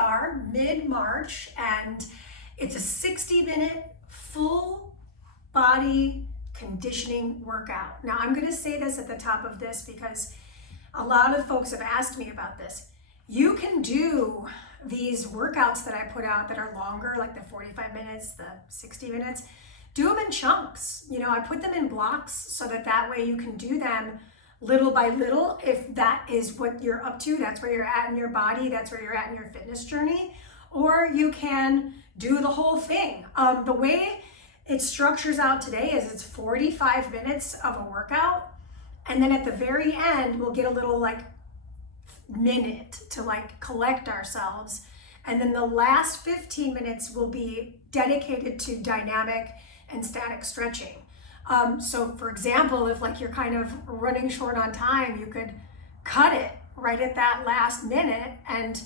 are mid-March, and it's a 60-minute full body conditioning workout. Now, I'm going to say this at the top of this because a lot of folks have asked me about this. You can do these workouts that I put out that are longer, like the 45 minutes, the 60 minutes, do them in chunks. You know, I put them in blocks so that way you can do them little by little. If that is what you're up to, that's where you're at in your body, that's where you're at in your fitness journey, or you can do the whole thing. The way it structures out today is it's 45 minutes of a workout, and then at the very end, we'll get a little like minute to like collect ourselves. And then the last 15 minutes will be dedicated to dynamic and static stretching. So for example, if like you're kind of running short on time, you could cut it right at that last minute and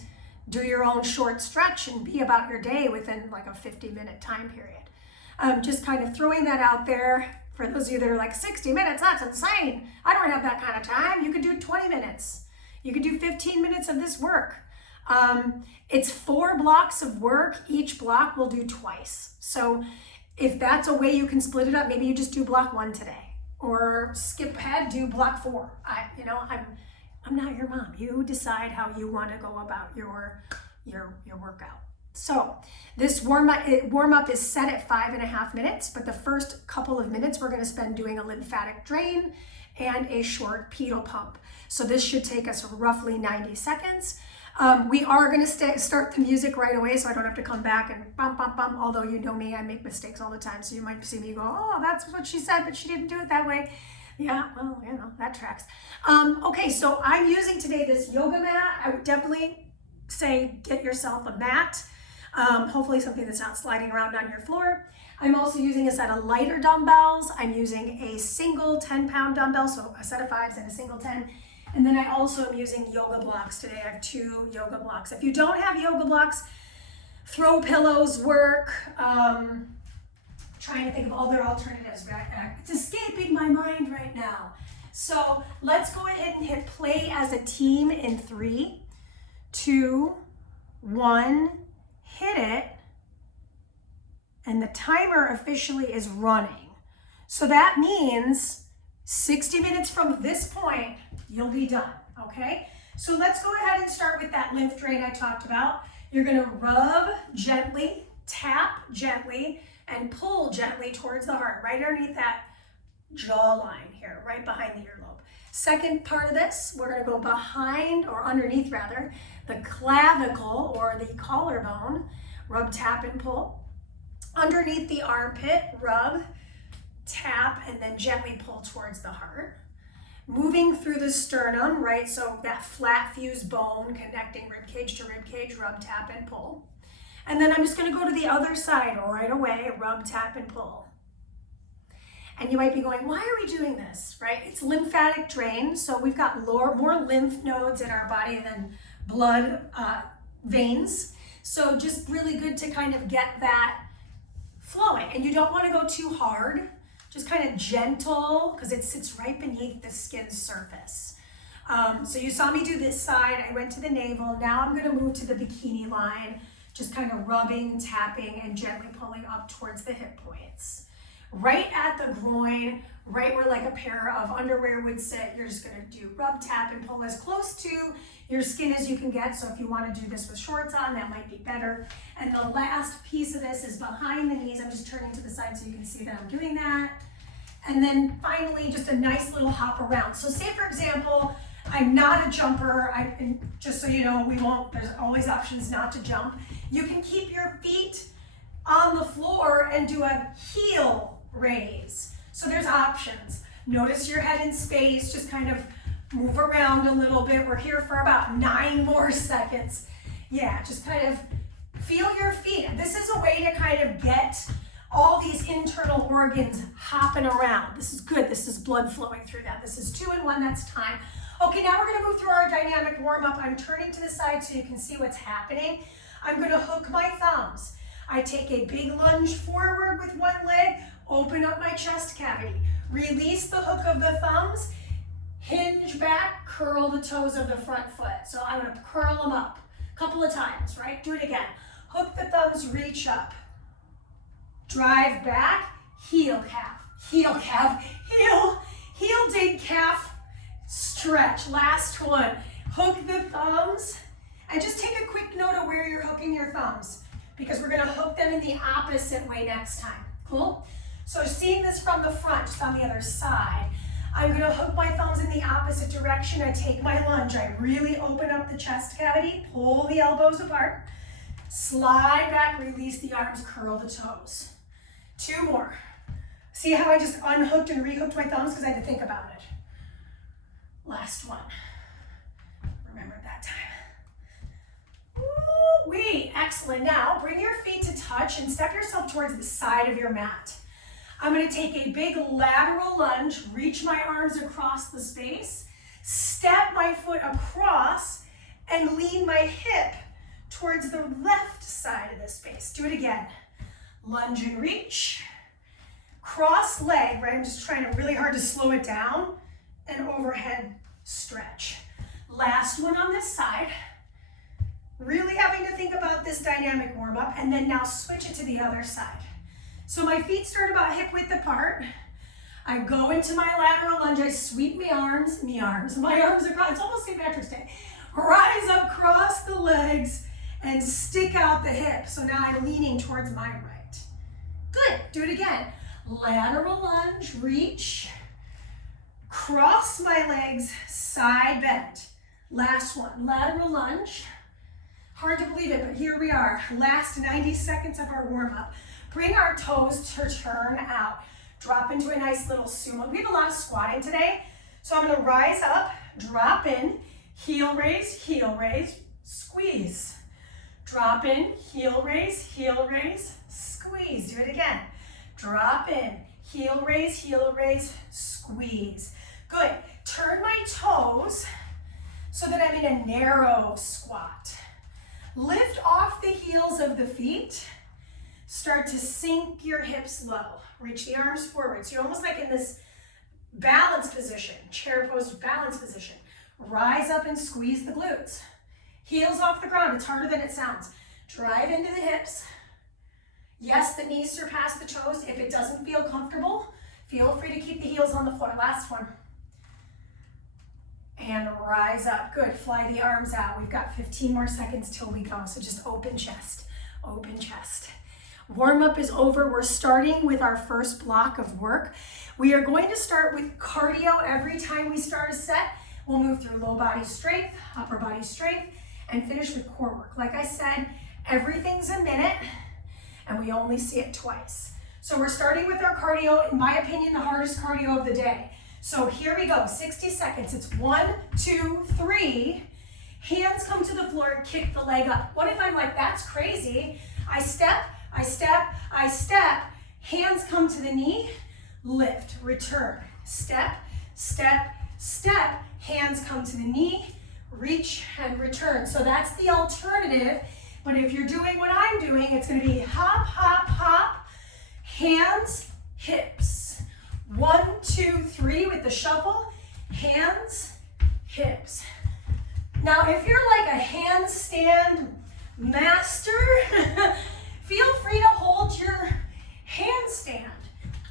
do your own short stretch and be about your day within like a 50-minute time period. Just kind of throwing that out there for those of you that are like 60 minutes, that's insane. I don't have that kind of time. You could do 20 minutes. You could do 15 minutes of this work. It's 4 blocks of work. Each block we'll do twice. So if that's a way you can split it up, maybe you just do block 1 today, or skip ahead, do block 4. I'm not your mom. You decide how you want to go about your workout. So this warm up is set at 5.5 minutes, but the first couple of minutes we're going to spend doing a lymphatic drain and a short pedal pump. So this should take us roughly 90 seconds. We are going to start the music right away, so I don't have to come back and bump, bump, bump. Although you know me, I make mistakes all the time, so you might see me go, oh, that's what she said, but she didn't do it that way. Yeah, well, you know, that tracks. Okay, so I'm using today this yoga mat. I would definitely say get yourself a mat, hopefully something that's not sliding around on your floor. I'm also using a set of lighter dumbbells. I'm using a single 10-pound dumbbell, so a set of 5s and a single 10. And then I also am using yoga blocks today. I have 2 yoga blocks. If you don't have yoga blocks, throw pillows work. Trying to think of other alternatives. It's escaping my mind right now. So let's go ahead and hit play as a team in 3, 2, 1, hit it. And the timer officially is running. So that means 60 minutes from this point, you'll be done, okay? So let's go ahead and start with that lymph drain I talked about. You're gonna rub gently, tap gently, and pull gently towards the heart, right underneath that jawline here, right behind the earlobe. Second part of this, we're gonna go behind, or underneath rather, the clavicle or the collarbone, rub, tap, and pull. Underneath the armpit, rub, tap, and then gently pull towards the heart. Moving through the sternum, right? So that flat fused bone connecting rib cage to rib cage, rub, tap, and pull. And then I'm just gonna go to the other side right away, rub, tap, and pull. And you might be going, why are we doing this, right? It's lymphatic drain, so we've got more lymph nodes in our body than blood veins. So just really good to kind of get that flowing. And you don't wanna go too hard, just kind of gentle, because it sits right beneath the skin's surface. So you saw me do this side, I went to the navel, now I'm gonna move to the bikini line, just kind of rubbing, tapping, and gently pulling up towards the hip points. Right at the groin, right where like a pair of underwear would sit, you're just gonna do rub, tap, and pull as close to your skin as you can get. So if you wanna do this with shorts on, that might be better. And the last piece of this is behind the knees. I'm just turning to the side so you can see that I'm doing that. And then finally, just a nice little hop around. So say for example, I'm not a jumper, and just so you know, there's always options not to jump. You can keep your feet on the floor and do a heel raise. So there's options. Notice your head in space, just kind of move around a little bit. We're here for about 9 more seconds. Yeah, just kind of feel your feet. This is a way to kind of get all these internal organs hopping around. This is good. This is blood flowing through that. This is 2 and 1, that's time. Okay, now we're gonna move through our dynamic warm-up. I'm turning to the side so you can see what's happening. I'm gonna hook my thumbs. I take a big lunge forward with one leg, open up my chest cavity, release the hook of the thumbs, hinge back, curl the toes of the front foot. So I'm gonna curl them up. Couple of times, right? Do it again. Hook the thumbs, reach up. Drive back, heel calf, heel calf, heel dig calf, stretch. Last one. Hook the thumbs, and just take a quick note of where you're hooking your thumbs, because we're gonna hook them in the opposite way next time. Cool? So seeing this from the front, just on the other side, I'm gonna hook my thumbs in the opposite direction. I take my lunge. I really open up the chest cavity, pull the elbows apart, slide back, release the arms, curl the toes. 2 more. See how I just unhooked and rehooked my thumbs because I had to think about it. Last one. Remember that time. Woo-wee. Excellent. Now bring your feet to touch and step yourself towards the side of your mat. I'm going to take a big lateral lunge, reach my arms across the space, step my foot across, and lean my hip towards the left side of the space. Do it again. Lunge and reach. Cross leg, right? I'm just trying really hard to slow it down, and overhead stretch. Last one on this side. Really having to think about this dynamic warm up, and then now switch it to the other side. So my feet start about hip width apart. I go into my lateral lunge. I sweep my arms across. It's almost St. Patrick's Day. Rise up, cross the legs, and stick out the hip. So now I'm leaning towards my right. Good. Do it again. Lateral lunge, reach. Cross my legs, side bend. Last one. Lateral lunge. Hard to believe it, but here we are. Last 90 seconds of our warm up. Bring our toes to turn out. Drop into a nice little sumo. We have a lot of squatting today. So I'm going to rise up, drop in, heel raise, squeeze. Drop in, heel raise, squeeze. Do it again. Drop in, heel raise, squeeze. Good. Turn my toes so that I'm in a narrow squat. Lift off the heels of the feet. Start to sink your hips low. Reach the arms forward. So you're almost like in this balance position, chair pose balance position. Rise up and squeeze the glutes. Heels off the ground. It's harder than it sounds. Drive into the hips. Yes, the knees surpass the toes. If it doesn't feel comfortable, feel free to keep the heels on the floor. Last one. And rise up. Good. Fly the arms out. We've got 15 more seconds till we go. So just open chest. Open chest. Warm up is over. We're starting with our first block of work. We are going to start with cardio every time we start a set. We'll move through low body strength, upper body strength, and finish with core work. Like I said, everything's a minute, and we only see it twice. So we're starting with our cardio, in my opinion, the hardest cardio of the day. So here we go, 60 seconds. It's 1, 2, 3. Hands come to the floor, kick the leg up. What if I'm like, that's crazy? I step, hands come to the knee, lift, return, step, hands come to the knee, reach and return. So that's the alternative, but if you're doing what I'm doing, it's gonna be hop, hop, hop, hands, hips. 1, 2, 3 with the shuffle, hands, hips. Now, if you're like a handstand master, feel free to hold your handstand.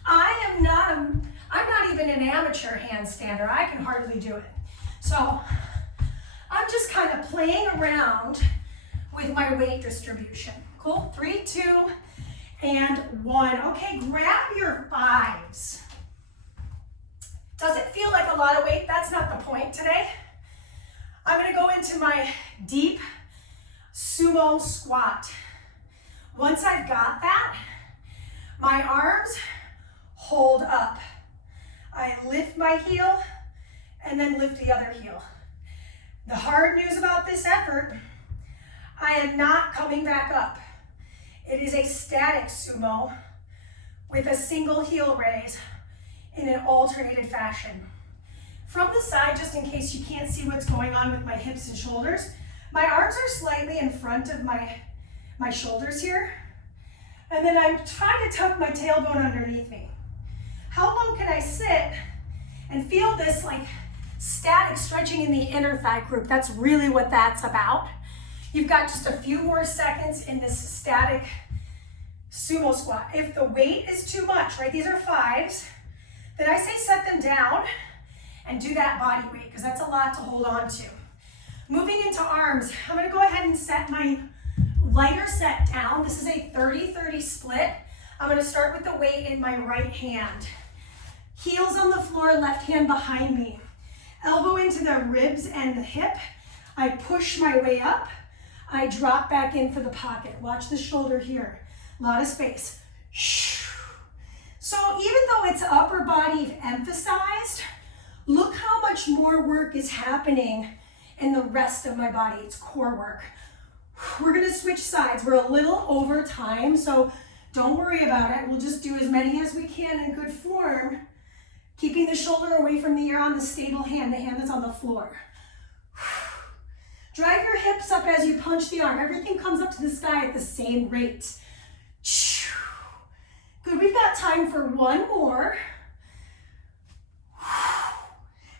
I'm not even an amateur handstander. I can hardly do it. So I'm just kind of playing around with my weight distribution. Cool? 3, 2, and 1. Okay, grab your 5s. Does it feel like a lot of weight? That's not the point today. I'm going to go into my deep sumo squat. Once I've got that, my arms hold up. I lift my heel and then lift the other heel. The hard news about this effort, I am not coming back up. It is a static sumo with a single heel raise in an alternated fashion. From the side, just in case you can't see what's going on with my hips and shoulders, my arms are slightly in front of my shoulders here. And then I'm trying to tuck my tailbone underneath me. How low can I sit and feel this like static stretching in the inner thigh group? That's really what that's about. You've got just a few more seconds in this static sumo squat. If the weight is too much, right, these are 5s, then I say set them down and do that body weight, because that's a lot to hold on to. Moving into arms, I'm gonna go ahead and set my lighter set down. This is a 30-30 split. I'm gonna start with the weight in my right hand. Heels on the floor, left hand behind me. Elbow into the ribs and the hip. I push my way up. I drop back in for the pocket. Watch the shoulder here. A lot of space. So even though it's upper body emphasized, look how much more work is happening in the rest of my body. It's core work. We're gonna switch sides. We're a little over time, so don't worry about it. We'll just do as many as we can in good form, keeping the shoulder away from the ear on the stable hand, the hand that's on the floor. Drive your hips up as you punch the arm. Everything comes up to the sky at the same rate. Good, we've got time for one more.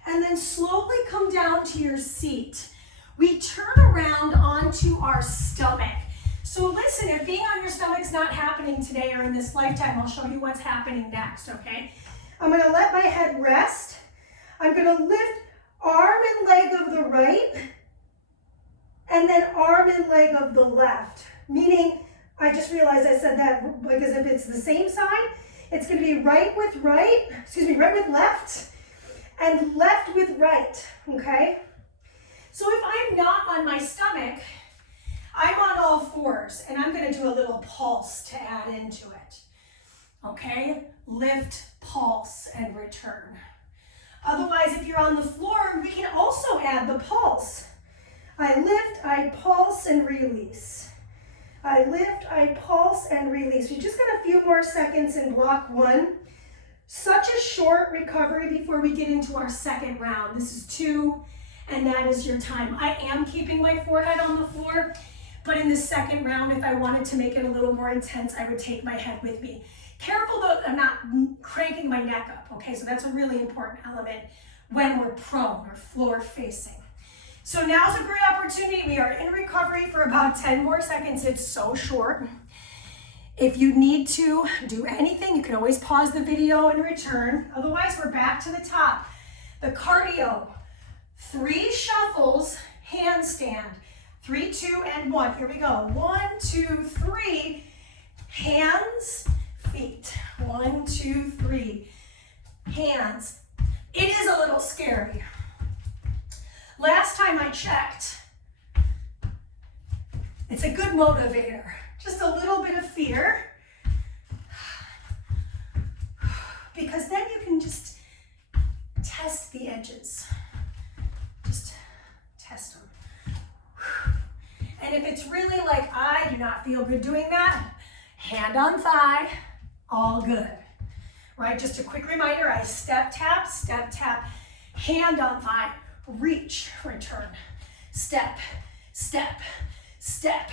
And then slowly come down to your seat. We turn around onto our stomach. So listen, if being on your stomach's not happening today or in this lifetime, I'll show you what's happening next, okay? I'm gonna let my head rest. I'm gonna lift arm and leg of the right, and then arm and leg of the left. Meaning, I just realized I said that because if it's the same side, it's gonna be right with left, and left with right, okay? So if I'm not on my stomach, I'm on all fours, and I'm gonna do a little pulse to add into it, okay? Lift, pulse, and return. Otherwise, if you're on the floor, we can also add the pulse. I lift, I pulse, and release. I lift, I pulse, and release. We just got a few more seconds in block 1. Such a short recovery before we get into our second round. This is 2, and that is your time. I am keeping my forehead on the floor, but in the second round, if I wanted to make it a little more intense, I would take my head with me. Careful though, I'm not cranking my neck up, okay? So that's a really important element when we're prone or floor facing. So now's a great opportunity. We are in recovery for about 10 more seconds. It's so short. If you need to do anything, you can always pause the video and return. Otherwise, we're back to the top. The cardio, 3 shuffles, handstand. 3, 2, and 1. Here we go. 1, 2, 3. Hands, feet. 1, 2, 3. Hands. It is a little scary. Last time I checked, it's a good motivator. Just a little bit of fear. Because then you can just test the edges. Just test them. And if it's really like, I do not feel good doing that, hand on thigh, all good. Right, just a quick reminder, I step, tap, hand on thigh, reach, return, step, step, step,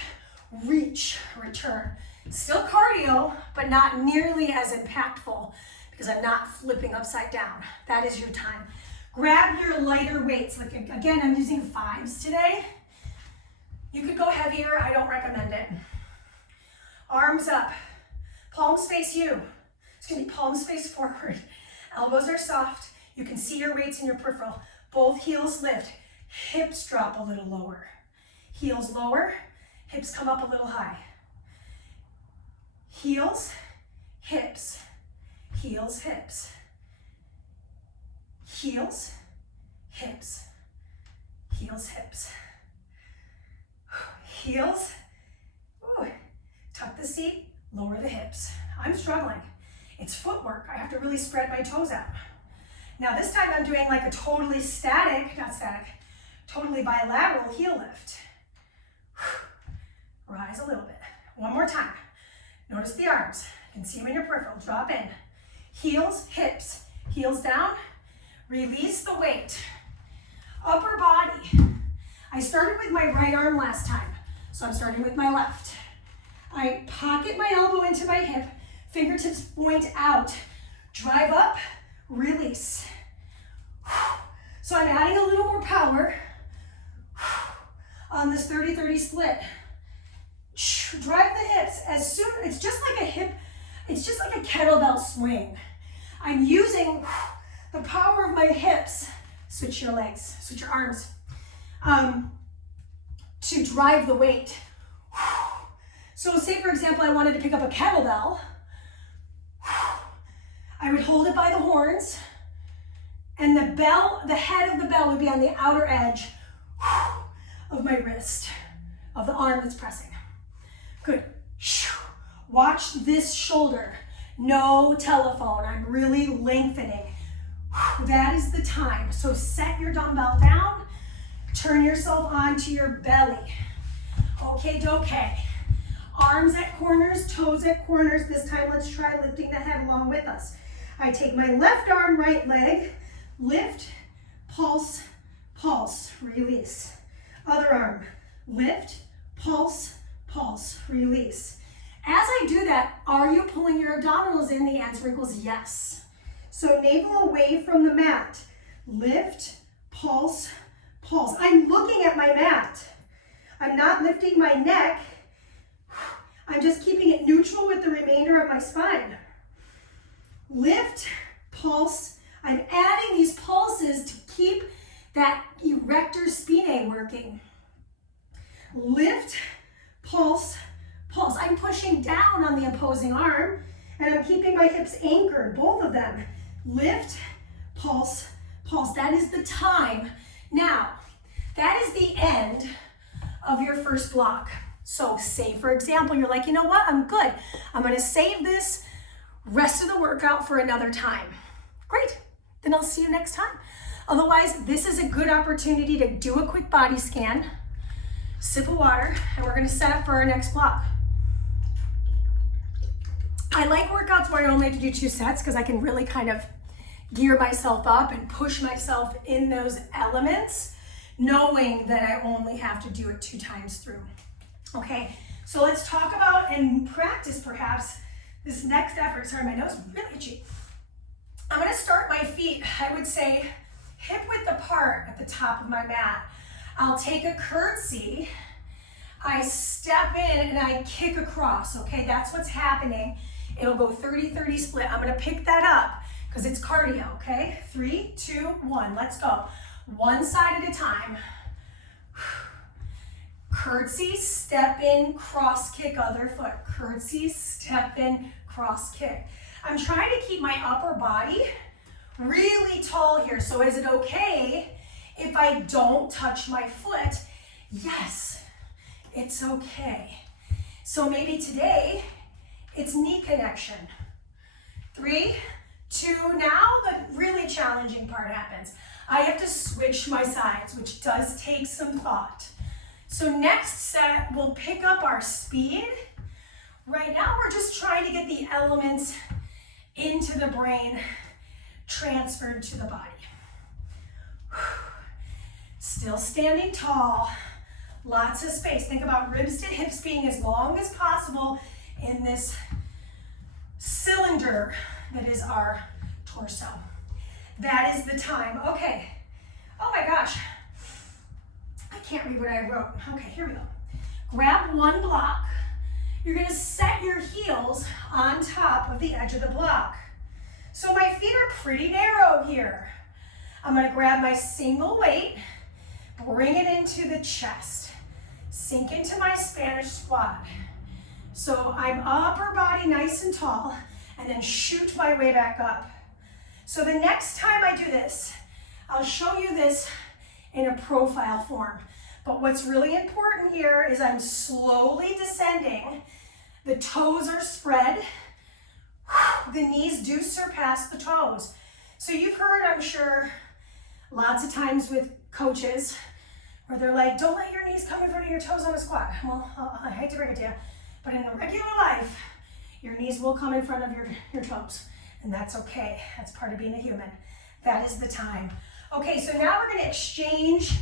reach, return. Still cardio, but not nearly as impactful because I'm not flipping upside down. That is your time. Grab your lighter weights. Like again, I'm using 5s today. You could go heavier, I don't recommend it. Arms up, palms face you. Excuse me, palms face forward. Elbows are soft. You can see your weights in your peripheral. Both heels lift, hips drop a little lower. Heels lower, hips come up a little high. Heels, hips, heels, hips. Heels, hips, heels, hips. Heels, ooh, tuck the seat, lower the hips. I'm struggling. It's footwork. I have to really spread my toes out. Now this time I'm doing like a totally totally bilateral heel lift. Rise a little bit. One more time. Notice the arms. You can see them in your peripheral. Drop in. Heels, hips, heels down. Release the weight. Upper body. I started with my right arm last time, so I'm starting with my left. I pocket my elbow into my hip, fingertips point out, drive up, release. So I'm adding a little more power. on this 30-30 split. Drive the hips as soon, it's just like a kettlebell swing. I'm using the power of my hips, switch your legs, switch your arms, to drive the weight. So say for example, I wanted to pick up a kettlebell. I would hold it by the horns, and the head of the bell would be on the outer edge of my wrist, of the arm that's pressing. Good. Watch this shoulder. No telephone. I'm really lengthening. That is the time. So set your dumbbell down. Turn yourself onto your belly. Okay. Arms at corners, toes at corners. This time let's try lifting the head along with us. I take my left arm, right leg, lift, pulse, pulse, release. Other arm, lift, pulse, pulse, release. As I do that, are you pulling your abdominals in? The answer equals yes. So navel away from the mat. Lift, pulse, pulse. I'm looking at my mat. I'm not lifting my neck. I'm just keeping it neutral with the remainder of my spine. Lift, pulse. I'm adding these pulses to keep that erector spinae working. Lift, pulse, pulse. I'm pushing down on the opposing arm, and I'm keeping my hips anchored, both of them. Lift, pulse, pulse. That is the time. Now, that is the end of your first block. So say, for example, you're like, you know what? I'm good. I'm going to save this rest of the workout for another time. Great. Then I'll see you next time. Otherwise, this is a good opportunity to do a quick body scan, sip of water, and we're going to set up for our next block. I like workouts where I only have to do 2 sets because I can really kind of gear myself up and push myself in those elements, knowing that I only have to do it 2 times through. Okay, so let's talk about and practice perhaps this next effort. Sorry, my nose is really itchy. I'm going to start my feet, I would say, hip width apart at the top of my mat. I'll take a curtsy, I step in and I kick across, okay? That's what's happening. It'll go 30-30 split. I'm gonna pick that up because it's cardio, okay? 3, 2, 1, let's go. One side at a time. Curtsy, step in, cross kick, other foot. Curtsy, step in, cross kick. I'm trying to keep my upper body really tall here. So is it okay if I don't touch my foot? Yes, it's okay. So maybe today it's knee connection. 3, 2, now the really challenging part happens. I have to switch my sides, which does take some thought. So next set, we'll pick up our speed. Right now, we're just trying to get the elements into the brain, transferred to the body. Still standing tall, lots of space. Think about ribs to hips being as long as possible in this cylinder that is our torso. That is the time. Okay. Oh my gosh. I can't read what I wrote. Okay, here we go. Grab one block. You're going to set your heels on top of the edge of the block. So my feet are pretty narrow here. I'm going to grab my single weight, bring it into the chest, sink into my Spanish squat. So I'm upper body nice and tall, and then shoot my way back up. So the next time I do this, I'll show you this in a profile form. But what's really important here is I'm slowly descending. The toes are spread. The knees do surpass the toes. So you've heard, I'm sure, lots of times with coaches where they're like, don't let your knees come in front of your toes on a squat. Well, I hate to break it to you, but in regular life, your knees will come in front of your toes, and that's okay. That's part of being a human. That is the time. Okay, so now we're going to exchange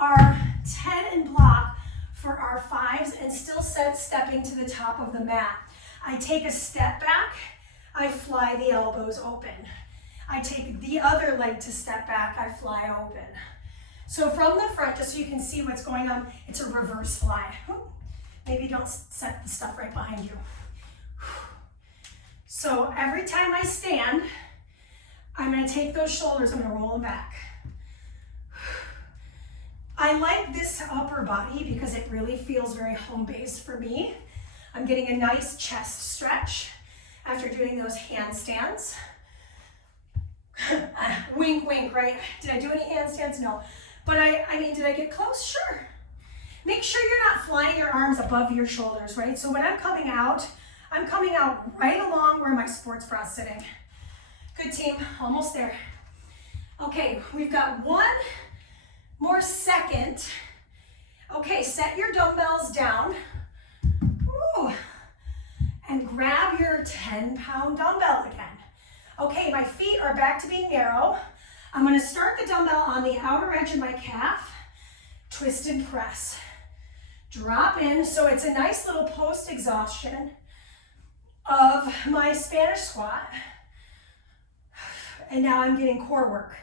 our 10 and block for our 5s and still stepping to the top of the mat. I take a step back, I fly the elbows open. I take the other leg to step back, I fly open. So from the front, just so you can see what's going on, it's a reverse fly. Maybe don't set the stuff right behind you. So every time I stand, I'm gonna take those shoulders, I'm gonna roll them back. I like this upper body because it really feels very home-based for me. I'm getting a nice chest stretch after doing those handstands. Wink, wink, right? Did I do any handstands? No. But I mean, did I get close? Sure. Make sure you're not flying your arms above your shoulders, right? So when I'm coming out right along where my sports bra's sitting. Good team, almost there. Okay, we've got one more second. Okay, set your dumbbells down. Ooh. And grab your 10-pound dumbbell again. Okay, my feet are back to being narrow. I'm gonna start the dumbbell on the outer edge of my calf, twist and press. Drop in, so it's a nice little post-exhaustion of my Spanish squat. And now I'm getting core work.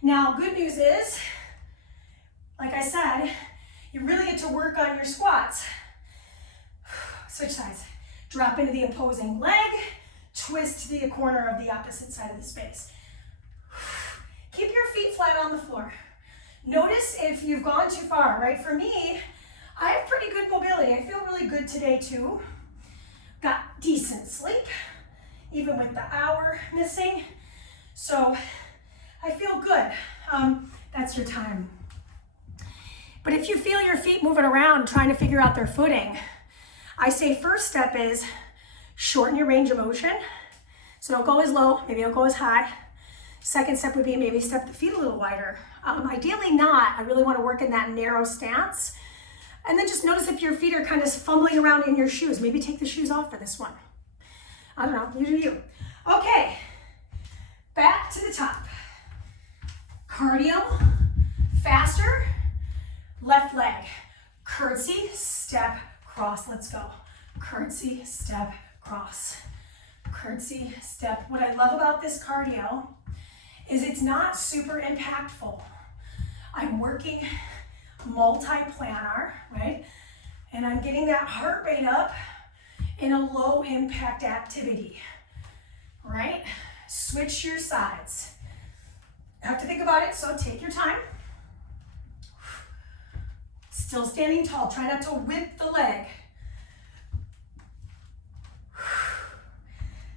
Now, good news is, like I said, you really get to work on your squats. Switch sides. Drop into the opposing leg, twist to the corner of the opposite side of the space. Keep your feet flat on the floor. Notice if you've gone too far, right? For me, I have pretty good mobility. I feel really good today too. Got decent sleep, even with the hour missing. So I feel good. That's your time. But if you feel your feet moving around, trying to figure out their footing, I say first step is shorten your range of motion. So don't go as low, maybe don't go as high. Second step would be maybe step the feet a little wider. Ideally not. I really want to work in that narrow stance. And then just notice if your feet are kind of fumbling around in your shoes. Maybe take the shoes off for this one. I don't know, you do you. Okay, back to the top. Cardio, faster, left leg. Curtsy, step, cross, let's go. Curtsy, step, cross. Curtsy, step. What I love about this cardio is it's not super impactful. I'm working multi-planar, right? And I'm getting that heart rate up in a low impact activity, right? Switch your sides. You have to think about it, so take your time. Still standing tall, try not to whip the leg.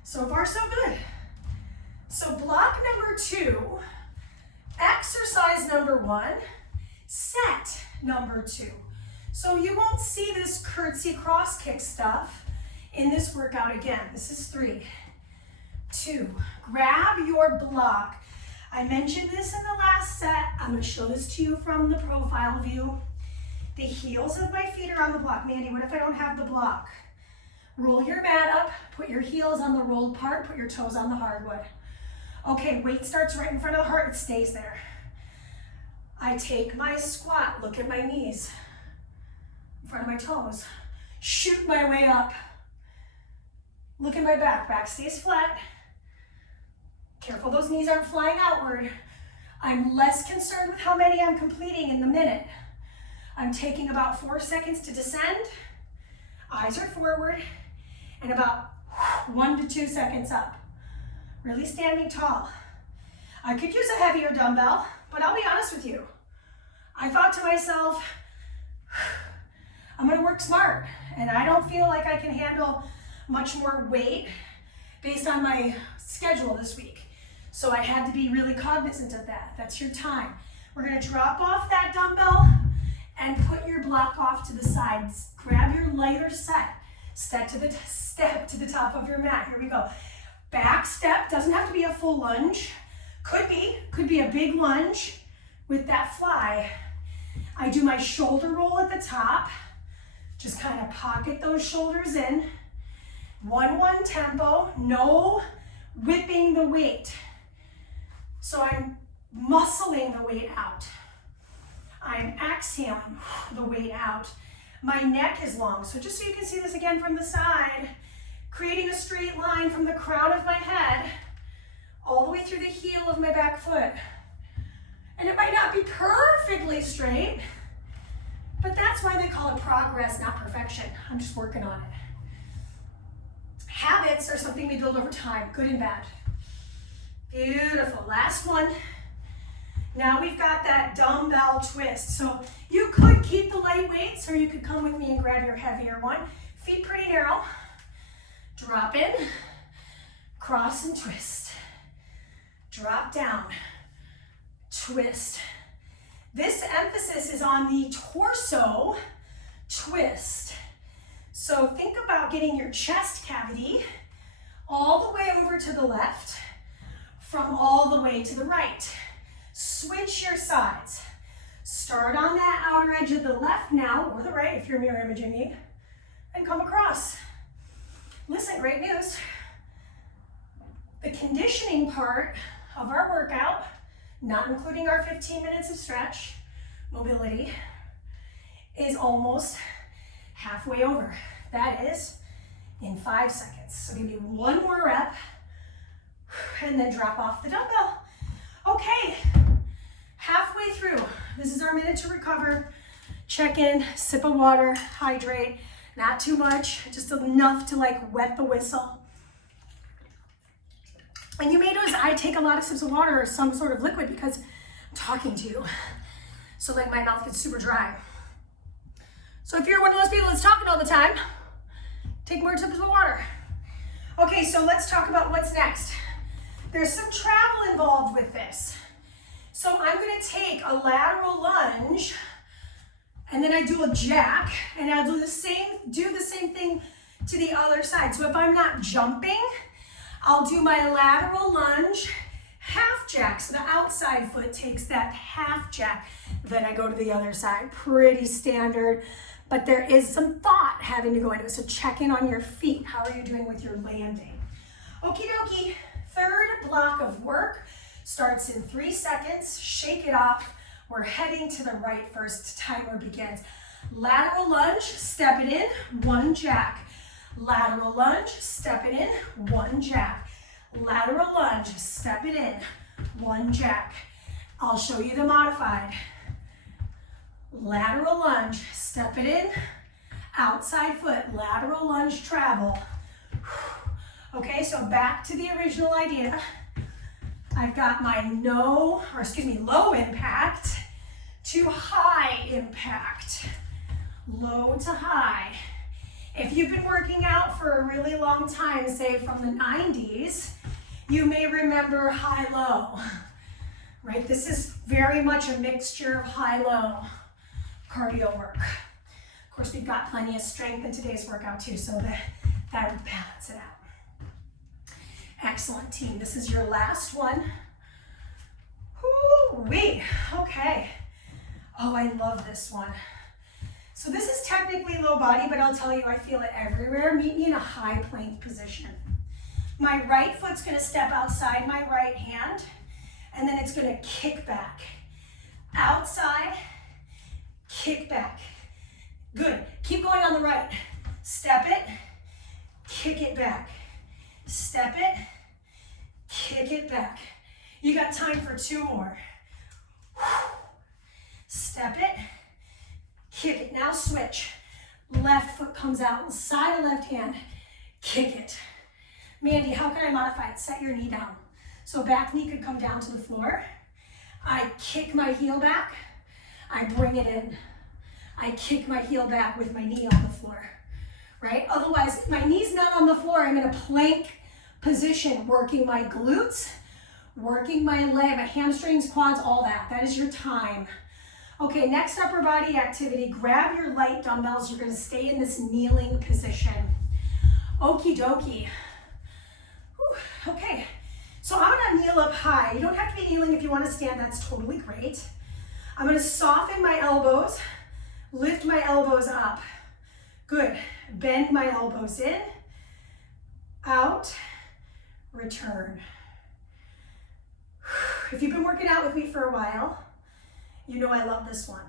So far, so good. So block number 2, exercise number 1, set number 2. So you won't see this curtsy cross kick stuff in this workout again. This is 3, 2. Grab your block. I mentioned this in the last set. I'm going to show this to you from the profile view. The heels of my feet are on the block. Mandy, what if I don't have the block? Roll your mat up, put your heels on the rolled part, put your toes on the hardwood. Okay, weight starts right in front of the heart, it stays there. I take my squat, look at my knees, in front of my toes. Shoot my way up. Look at my back, back stays flat. Careful those knees aren't flying outward. I'm less concerned with how many I'm completing in the minute. I'm taking about 4 seconds to descend, eyes are forward, and about 1 to 2 seconds up. Really standing tall. I could use a heavier dumbbell, but I'll be honest with you. I thought to myself, I'm gonna work smart, and I don't feel like I can handle much more weight based on my schedule this week. So I had to be really cognizant of that. That's your time. We're gonna drop off that dumbbell and put your block off to the sides. Grab your lighter set. Step to the top of your mat. Here we go. Back step, doesn't have to be a full lunge. Could be a big lunge with that fly. I do my shoulder roll at the top. Just kind of pocket those shoulders in. 1-1 tempo, no whipping the weight. So I'm muscling the weight out. I'm exhaling the weight out. My neck is long, so just so you can see this again from the side, creating a straight line from the crown of my head all the way through the heel of my back foot. And it might not be perfectly straight, but that's why they call it progress, not perfection. I'm just working on it. Habits are something we build over time, good and bad. Beautiful, last one. Now we've got that dumbbell twist. So you could keep the light weights or you could come with me and grab your heavier one. Feet pretty narrow. Drop in, cross and twist. Drop down, twist. This emphasis is on the torso twist. So think about getting your chest cavity all the way over to the left from all the way to the right. Switch your sides. Start on that outer edge of the left now, or the right if you're mirror imaging me, and come across. Listen, great news. The conditioning part of our workout, not including our 15 minutes of stretch, mobility, is almost halfway over. That is in 5 seconds. So give me one more rep and then drop off the dumbbell. Okay, halfway through. This is our minute to recover. Check in, sip of water, hydrate. Not too much, just enough to like wet the whistle. And you may notice I take a lot of sips of water or some sort of liquid because I'm talking to you. So like my mouth gets super dry. So if you're one of those people that's talking all the time, take more sips of water. Okay, so let's talk about what's next. There's some travel involved with this. So I'm gonna take a lateral lunge and then I do a jack and I'll do the same thing to the other side. So if I'm not jumping, I'll do my lateral lunge, half jack. So the outside foot takes that half jack. Then I go to the other side. Pretty standard, but there is some thought having to go into it. So check in on your feet. How are you doing with your landing? Okie dokie. Third block of work starts in 3 seconds. Shake it off. We're heading to the right first. Timer begins. Lateral lunge, step it in, 1 jack. Lateral lunge, step it in, 1 jack. Lateral lunge, step it in, 1 jack. I'll show you the modified. Lateral lunge, step it in, outside foot, lateral lunge travel. Okay, so back to the original idea. I've got my low impact to high impact. Low to high. If you've been working out for a really long time, say from the 90s, you may remember high-low, right? This is very much a mixture of high-low cardio work. Of course, we've got plenty of strength in today's workout too, so that would balance it out. Excellent, team. This is your last one. Woo-wee. Okay. Oh, I love this one. So this is technically low body, but I'll tell you, I feel it everywhere. Meet me in a high plank position. My right foot's gonna step outside my right hand, and then it's gonna kick back. Outside, kick back. Good. Keep going on the right. Step it, kick it back. Step it, kick it back. You got time for 2 more. Step it, kick it. Now switch. Left foot comes out, side of left hand, kick it. Mandy, how can I modify it? Set your knee down. So back knee could come down to the floor. I kick my heel back, I bring it in. I kick my heel back with my knee on the floor, right? Otherwise, my knee's not on the floor. I'm in a plank position, working my glutes, working my leg, my hamstrings, quads, all that. That is your time. Okay, next upper body activity. Grab your light dumbbells. You're gonna stay in this kneeling position. Okie dokie. Whew. Okay, so I'm gonna kneel up high. You don't have to be kneeling if you wanna stand, that's totally great. I'm gonna soften my elbows, lift my elbows up. Good, bend my elbows in, out, return. If you've been working out with me for a while, you know I love this one.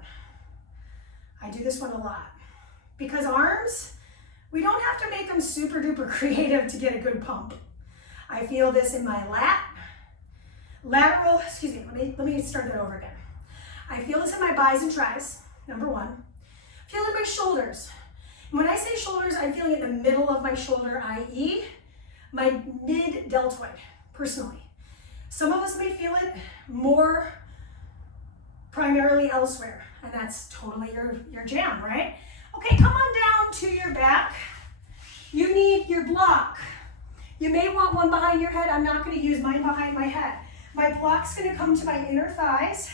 I do this one a lot. Because arms, we don't have to make them super duper creative to get a good pump. I feel this in my lat. Lateral, excuse me, let me start that over again. I feel this in my bis and tris, number one. I feel it in my shoulders. And when I say shoulders, I'm feeling it in the middle of my shoulder, i.e. my mid-deltoid, personally. Some of us may feel it more primarily elsewhere, and that's totally your jam, right? Okay, come on down to your back. You need your block. You may want one behind your head. I'm not going to use mine behind my head. My block's going to come to my inner thighs.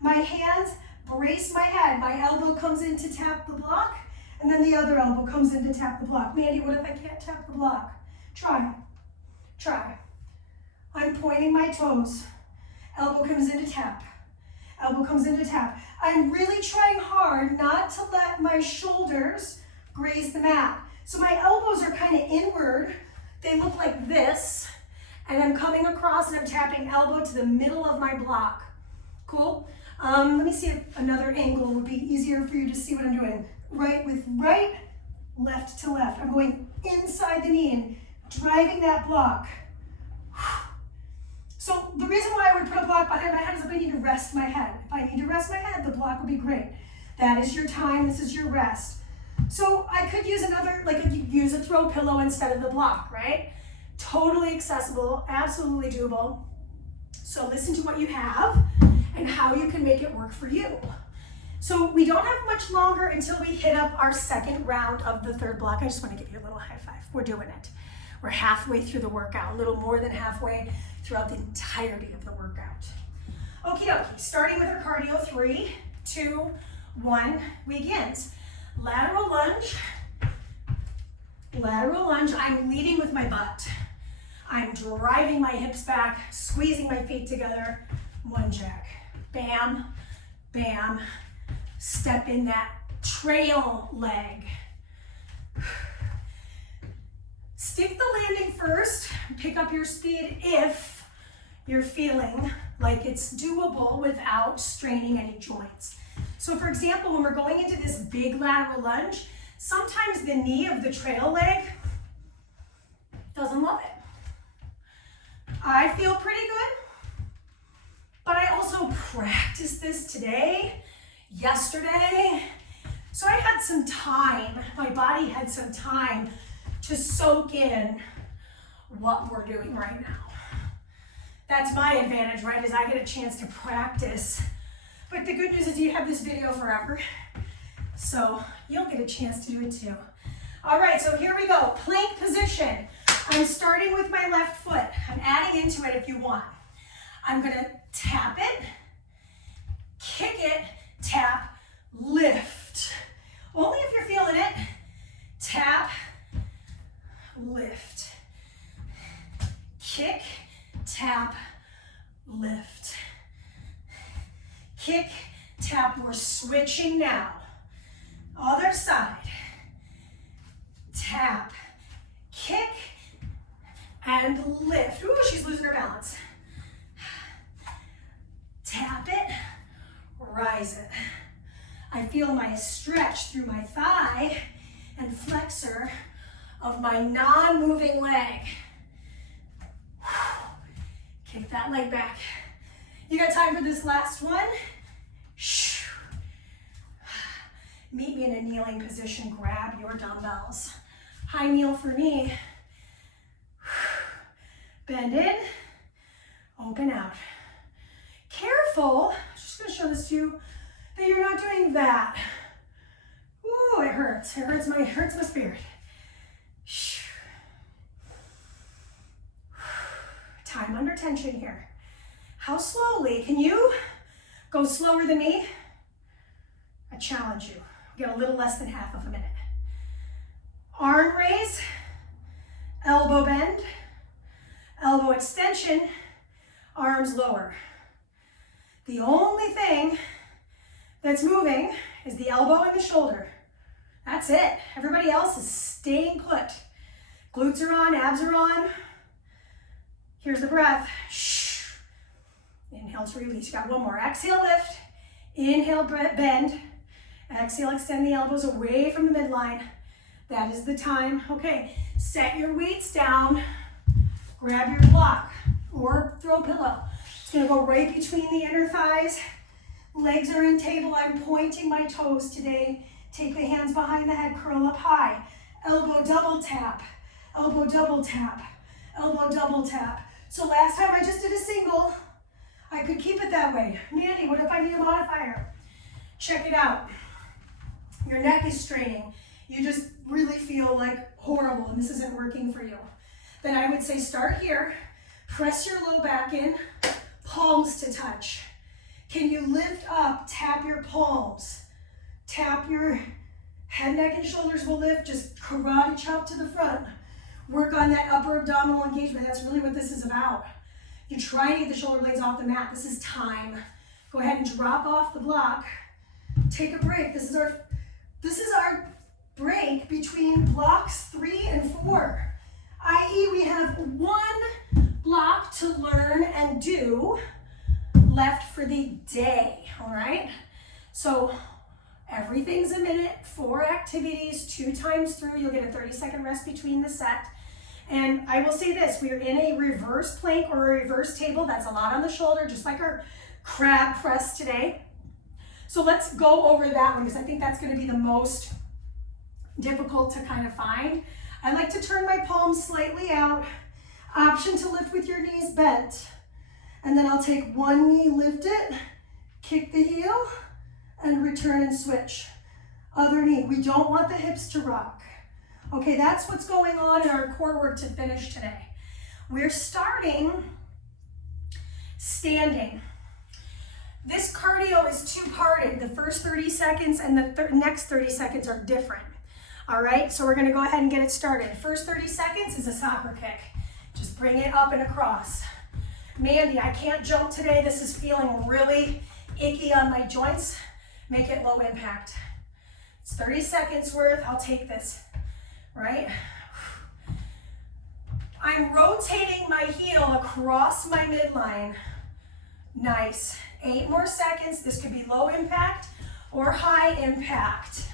My hands brace my head. My elbow comes in to tap the block, and then the other elbow comes in to tap the block. Mandy, what if I can't tap the block? Try. Try. I'm pointing my toes. Elbow comes in to tap. Elbow comes in to tap. I'm really trying hard not to let my shoulders graze the mat. So my elbows are kind of inward. They look like this. And I'm coming across and I'm tapping elbow to the middle of my block. Cool? Let me see if another angle would be easier for you to see what I'm doing. Right with right, left to left. I'm going inside the knee and driving that block. So the reason why I would put a block behind my head is if I need to rest my head. If I need to rest my head, the block would be great. That is your time, this is your rest. So I could use another, like I could use a throw pillow instead of the block, right? Totally accessible, absolutely doable. So listen to what you have and how you can make it work for you. So we don't have much longer until we hit up our second round of the third block. I just want to give you a little high five. We're doing it. We're halfway through the workout, a little more than halfway throughout the entirety of the workout. Okie dokie, starting with our cardio, 3, 2, 1, begins. Lateral lunge, I'm leading with my butt. I'm driving my hips back, squeezing my feet together, one jack. Bam, bam, step in that trail leg. Stick the landing first, pick up your speed if you're feeling like it's doable without straining any joints. So for example, when we're going into this big lateral lunge, sometimes the knee of the trail leg doesn't love it. I feel pretty good, but I also practiced this today, yesterday. So I had some time, my body had some time to soak in what we're doing right now. That's my advantage, right, is I get a chance to practice. But the good news is you have this video forever, so you'll get a chance to do it too. All right, so here we go, plank position. I'm starting with my left foot. I'm adding into it if you want. I'm gonna tap it, kick it, tap, lift. Only if you're feeling it. Tap, lift. Kick, tap, lift. Kick, tap, we're switching now. Other side. Tap, kick, and lift. Ooh, she's losing her balance. Tap it, rise it. I feel my stretch through my thigh and flexor of my non-moving leg. Kick that leg back. You got time for this last one? Meet me in a kneeling position. Grab your dumbbells. High kneel for me. Bend in, open out. Careful, I'm just gonna show this to you, that you're not doing that. Ooh, it hurts. It hurts my spirit. Time under tension here. How slowly? Can you go slower than me? I challenge you. Get a little less than half of a minute. Arm raise, elbow bend, elbow extension, arms lower. The only thing that's moving is the elbow and the shoulder. That's it. Everybody else is staying put. Glutes are on, abs are on. Here's the breath. Inhale to release. You got one more. Exhale, lift. Inhale, bend. Exhale, extend the elbows away from the midline. That is the time. Okay, set your weights down. Grab your block or throw pillow. It's gonna go right between the inner thighs, Legs are in table. I'm pointing my toes today. Take the hands behind the head, curl up high. Elbow double tap, elbow double tap, elbow double tap. So last time I just did a single. I could keep it that way. Mandy, what if I need a modifier? Check it out. Your neck is straining. You just really feel like horrible and this isn't working for you. Then I would say start here, press your low back in, palms to touch. Can you lift up, tap your palms, tap your head, neck, and shoulders will lift, just karate chop to the front. Work on that upper abdominal engagement. That's really what this is about. You try to get the shoulder blades off the mat. This is time. Go ahead and drop off the block. Take a break. This is our break between blocks 3 and 4. i.e. we have one block to learn and do left for the day, all right? So everything's a minute, 4 activities, 2 times through. You'll get a 30-second rest between the set. And I will say this, we are in a reverse plank or a reverse table. That's a lot on the shoulder, just like our crab press today. So let's go over that one because I think that's going to be the most difficult to kind of find. I like to turn my palms slightly out. Option to lift with your knees bent. And then I'll take one knee, lift it, kick the heel, and return and switch. Other knee. We don't want the hips to rock. Okay, that's what's going on in our core work to finish today. We're starting standing. This cardio is 2-parted. The first 30 seconds and the next 30 seconds are different. All right, so we're gonna go ahead and get it started. First 30 seconds is a soccer kick. Just bring it up and across. Mandy, I can't jump today. This is feeling really icky on my joints. Make it low impact. It's 30 seconds worth. I'll take this, right? I'm rotating my heel across my midline. Nice. 8 more seconds. This could be low impact or high impact.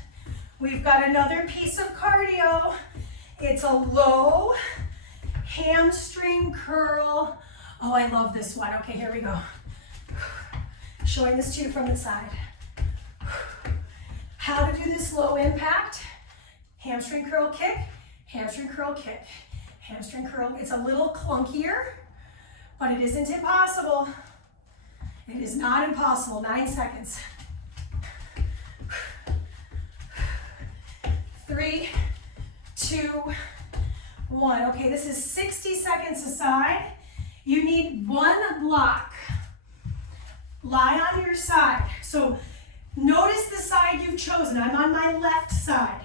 We've got another piece of cardio. It's a low hamstring curl. Oh, I love this one. Okay, here we go. Showing this to you from the side. How to do this low impact. Hamstring curl kick, hamstring curl kick, hamstring curl. It's a little clunkier, but it isn't impossible. It is not impossible. 9 seconds. 3, 2, 1. Okay, this is 60 seconds aside. You need 1 block. Lie on your side. So notice the side you've chosen. I'm on my left side.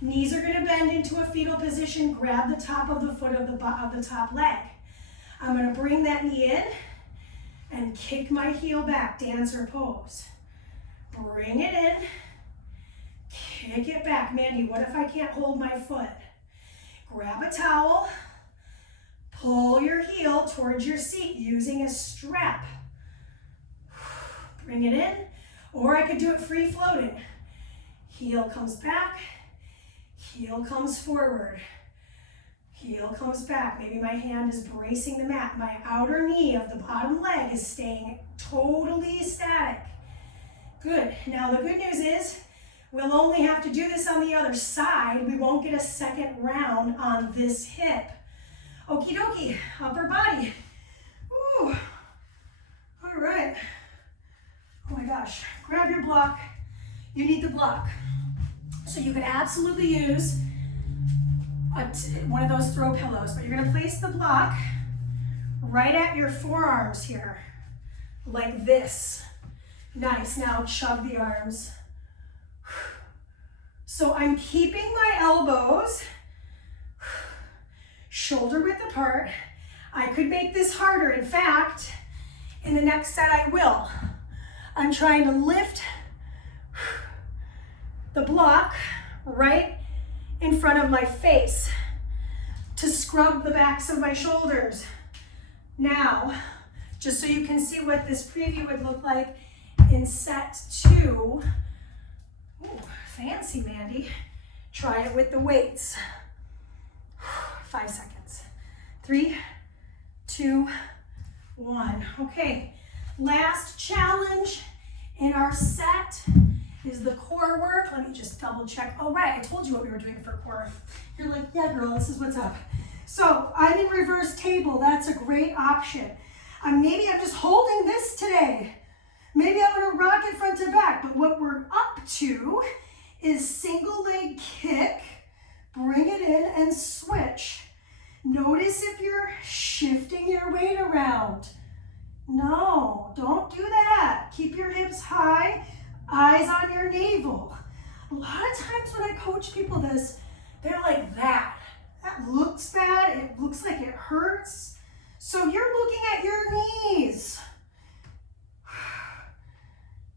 Knees are going to bend into a fetal position. Grab the top of the foot of the top leg. I'm going to bring that knee in and kick my heel back, dancer pose. Bring it in, kick it back. Mandy, what if I can't hold my foot? Grab a towel, pull your heel towards your seat using a strap. Bring it in, or I could do it free floating. Heel comes back, heel comes forward. Heel comes back. Maybe my hand is bracing the mat. My outer knee of the bottom leg is staying totally static. Good. Now the good news is we'll only have to do this on the other side. We won't get a second round on this hip. Okie dokie. Upper body. Ooh. All right. Oh my gosh. Grab your block. You need the block. So you could absolutely use one of those throw pillows, but you're going to place the block right at your forearms here, like this. Nice. Now chug the arms. So I'm keeping my elbows shoulder width apart. I could make this harder. In fact, in the next set I will. I'm trying to lift the block right in front of my face to scrub the backs of my shoulders. Now, just so you can see what this preview would look like in set 2. Ooh, fancy, Mandy. Try it with the weights. 5 seconds. 3, 2, 1. Okay, last challenge in our set is the core work. Let me just double check. Oh, right, I told you what we were doing for core. You're like, yeah, girl, this is what's up. So I'm in reverse table. That's a great option. Maybe I'm just holding this today. Maybe I'm gonna rock it front to back, but what we're up to is single leg kick, bring it in and switch. Notice if you're shifting your weight around. No, don't do that. Keep your hips high, eyes on your navel. A lot of times when I coach people this, they're like that. That looks bad, it looks like it hurts. So you're looking at your knees.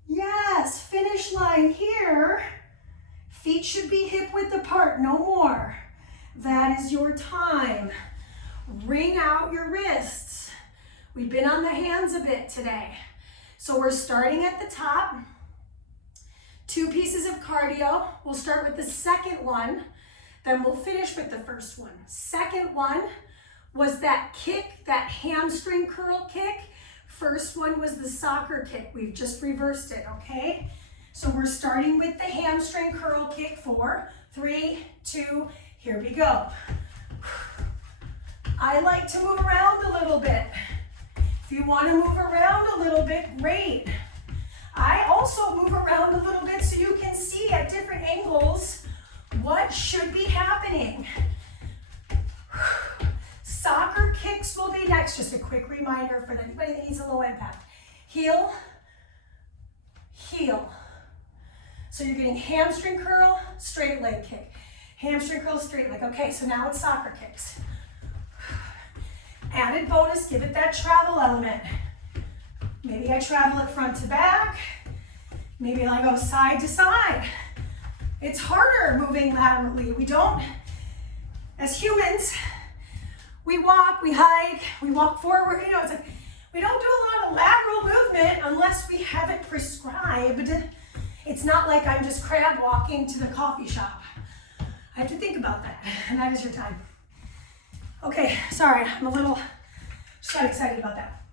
Yes, finish line here. Feet should be hip width apart, no more. That is your time. Wring out your wrists. We've been on the hands a bit today. So we're starting at the top. 2 pieces of cardio. We'll start with the second one, then we'll finish with the first one. Second one was that kick, that hamstring curl kick. First one was the soccer kick. We've just reversed it, okay? So we're starting with the hamstring curl kick. 4, 3, 2, here we go. I like to move around a little bit. If you want to move around a little bit, great. I also move around a little bit so you can see at different angles what should be happening. Soccer kicks will be next. Just a quick reminder for anybody that needs a low impact. Heel, heel. So you're getting hamstring curl, straight leg kick. Hamstring curl, straight leg. Okay, so now it's soccer kicks. Added bonus, give it that travel element. Maybe I travel it front to back. Maybe I go side to side. It's harder moving laterally. We don't, as humans, we walk, we hike, we walk forward. You know, it's like, we don't do a lot of lateral movement unless we have it prescribed. It's not like I'm just crab walking to the coffee shop. I have to think about that, and that is your time. Okay, sorry, I'm a little just got excited about that.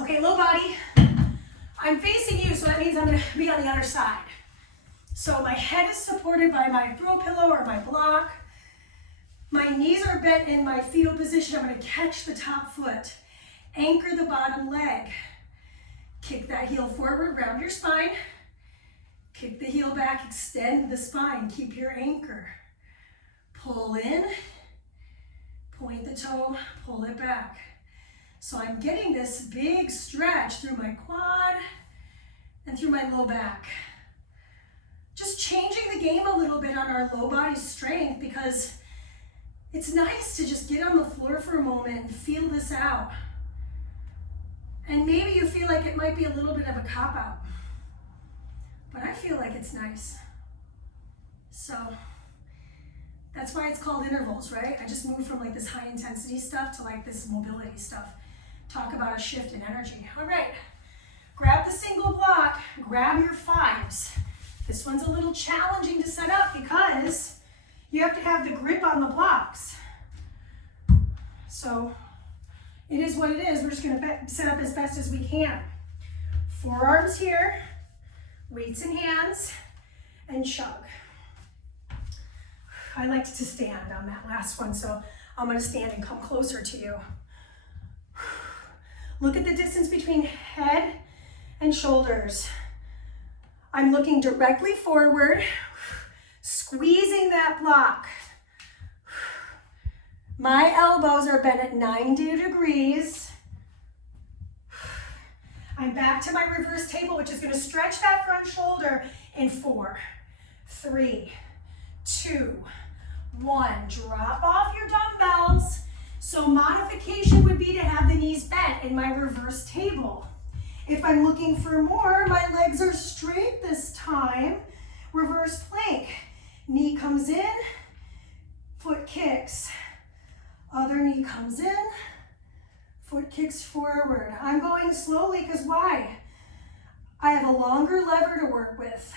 Okay, low body. I'm facing you, so that means I'm gonna be on the other side. So my head is supported by my throw pillow or my block. My knees are bent in my fetal position. I'm gonna catch the top foot, anchor the bottom leg. Kick that heel forward, round your spine. Kick the heel back, extend the spine, keep your anchor. Pull in, point the toe, pull it back. So I'm getting this big stretch through my quad and through my low back. Just changing the game a little bit on our low body strength, because it's nice to just get on the floor for a moment and feel this out. And maybe you feel like it might be a little bit of a cop-out, but I feel like it's nice. So that's why it's called intervals, right? I just moved from like this high intensity stuff to like this mobility stuff. Talk about a shift in energy. All right, grab the single block, grab your 5s. This one's a little challenging to set up because you have to have the grip on the blocks. So it is what it is. We're just gonna set up as best as we can. Forearms here, weights in hands, and chug. I like to stand on that last one, so I'm gonna stand and come closer to you. Look at the distance between head and shoulders. I'm looking directly forward, squeezing that block. My elbows are bent at 90 degrees. I'm back to my reverse table, which is gonna stretch that front shoulder in 4, 3, 2, 1. Drop off your dumbbells. So modification would be to have the knees bent in my reverse table. If I'm looking for more, my legs are straight this time. Reverse plank. Knee comes in, foot kicks. Other knee comes in, foot kicks forward. I'm going slowly because why? I have a longer lever to work with.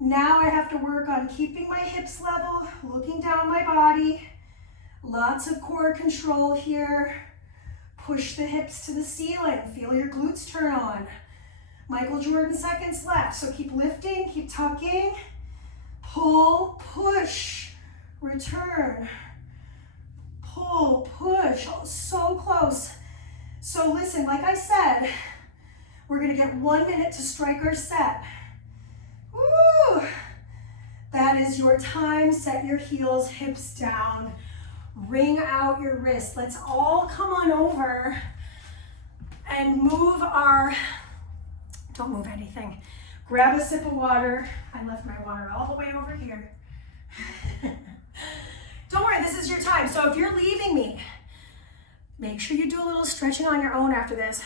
Now I have to work on keeping my hips level, looking down my body. Lots of core control here. Push the hips to the ceiling. Feel your glutes turn on. Michael Jordan seconds left. So keep lifting, keep tucking. Pull, push, return. Pull, push. Oh, so close. So listen, like I said, we're gonna get 1 minute to strike our set. Woo! That is your time. Set your heels, hips down. Wring out your wrists. Let's all come on over and move our, don't move anything. Grab a sip of water. I left my water all the way over here. Don't worry, this is your time. So if you're leaving me, make sure you do a little stretching on your own after this.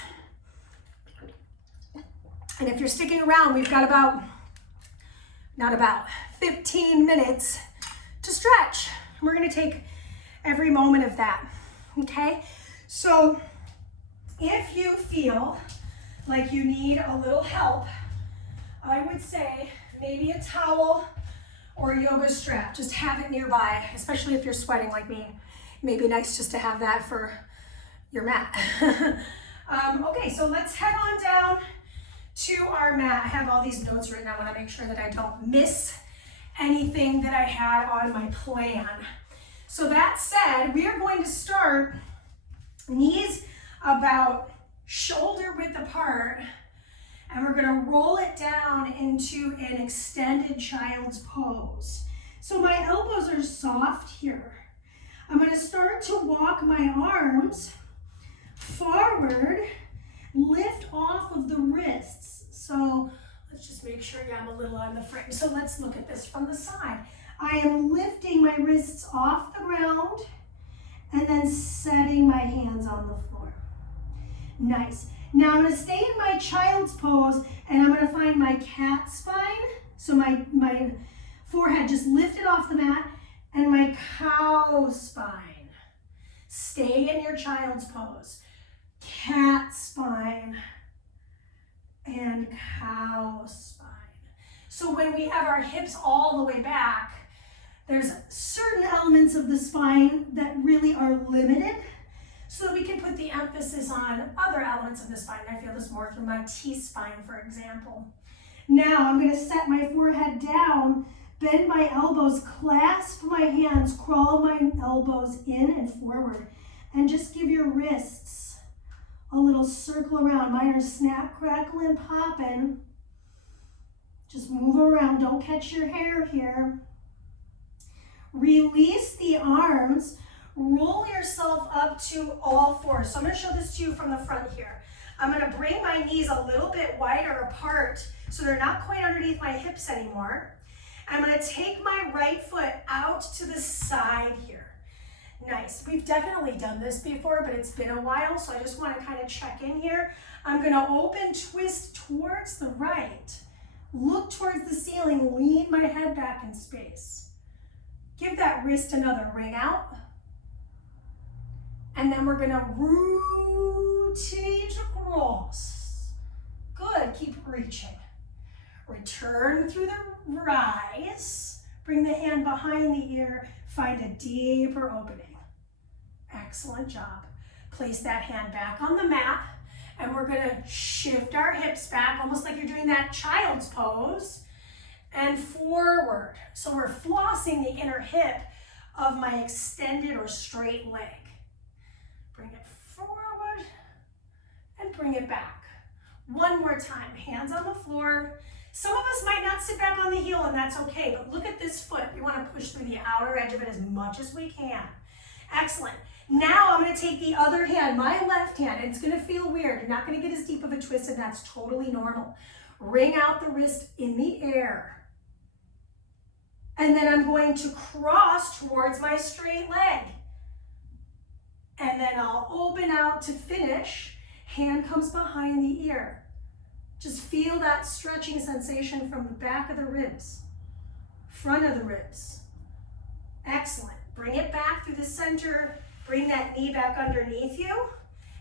And if you're sticking around, we've got not about 15 minutes to stretch. We're gonna take every moment of that, okay? So if you feel like you need a little help, I would say maybe a towel or a yoga strap. Just have it nearby, especially if you're sweating like me. It may be nice just to have that for your mat. Okay, so let's head on down to our mat. I have all these notes written. I want to make sure that I don't miss anything that I had on my plan. So that said, we are going to start knees about shoulder width apart, and we're gonna roll it down into an extended child's pose. So my elbows are soft here. I'm gonna start to walk my arms forward, lift off of the wrists. So let's just make sure I'm a little on the frame. So let's look at this from the side. I am lifting my wrists off the ground and then setting my hands on the floor. Nice. Now I'm going to stay in my child's pose and I'm going to find my cat spine. So my forehead just lifted off the mat, and my cow spine. Stay in your child's pose. Cat spine and cow spine. So when we have our hips all the way back, there's certain elements of the spine that really are limited, so that we can put the emphasis on other elements of the spine. I feel this more through my T-spine, for example. Now I'm going to set my forehead down, bend my elbows, clasp my hands, crawl my elbows in and forward, and just give your wrists a little circle around. Mine are snap, crackle, and popping. Just move around. Don't catch your hair here. Release the arms. Roll yourself up to all fours. So I'm going to show this to you from the front here. I'm going to bring my knees a little bit wider apart so they're not quite underneath my hips anymore. I'm going to take my right foot out to the side here. Nice. We've definitely done this before, but it's been a while, so I just want to kind of check in here. I'm going to open, twist towards the right, look towards the ceiling, lean my head back in space. Give that wrist another wring out. And then we're gonna rotate across. Good, keep reaching. Return through the rise. Bring the hand behind the ear. Find a deeper opening. Excellent job. Place that hand back on the mat, and we're gonna shift our hips back, almost like you're doing that child's pose, and forward. So we're flossing the inner hip of my extended or straight leg. Bring it forward and bring it back. One more time, hands on the floor. Some of us might not sit back on the heel, and that's okay, but look at this foot. We want to push through the outer edge of it as much as we can. Excellent. Now I'm going to take the other hand, my left hand, and it's going to feel weird. You're not going to get as deep of a twist, and that's totally normal. Wring out the wrist in the air. And then I'm going to cross towards my straight leg. And then I'll open out to finish. Hand comes behind the ear. Just feel that stretching sensation from the back of the ribs, front of the ribs. Excellent. Bring it back through the center. Bring that knee back underneath you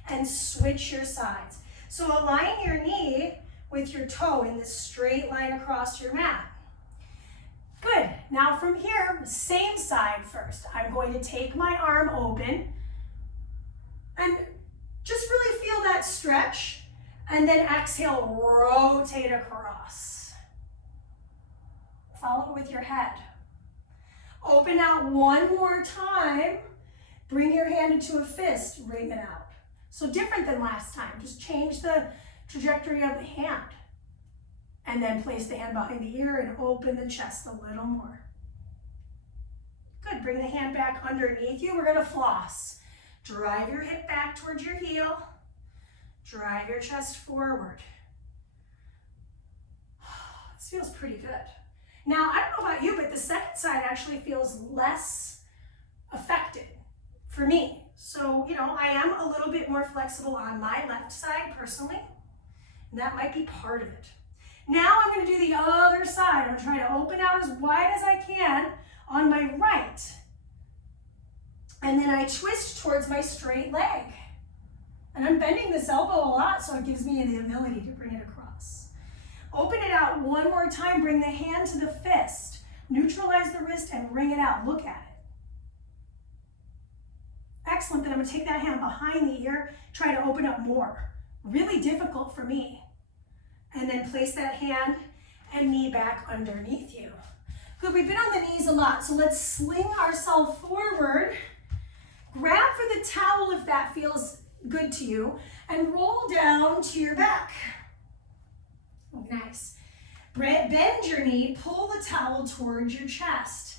and switch your sides. So align your knee with your toe in this straight line across your mat. Good. Now from here, same side first. I'm going to take my arm open and Just really feel that stretch, and then exhale, rotate across. Follow with your head. Open out one more time. Bring your hand into a fist, ring it out. So different than last time, just change the trajectory of the hand. And then place the hand behind the ear and open the chest a little more. Good, bring the hand back underneath you. We're gonna floss. Drive your hip back towards your heel. Drive your chest forward. This feels pretty good. Now, I don't know about you, but the second side actually feels less affected for me. So, you know, I am a little bit more flexible on my left side personally, and that might be part of it. Now I'm going to do the other side. I'm going to try to open out as wide as I can on my right. And then I twist towards my straight leg. And I'm bending this elbow a lot, so it gives me the ability to bring it across. Open it out one more time. Bring the hand to the fist. Neutralize the wrist and wring it out. Look at it. Excellent. Then I'm going to take that hand behind the ear, try to open up more. Really difficult for me. And then place that hand and knee back underneath you. Good, we've been on the knees a lot, so let's sling ourselves forward. Grab for the towel if that feels good to you, and roll down to your back. Nice. Bend your knee, pull the towel towards your chest.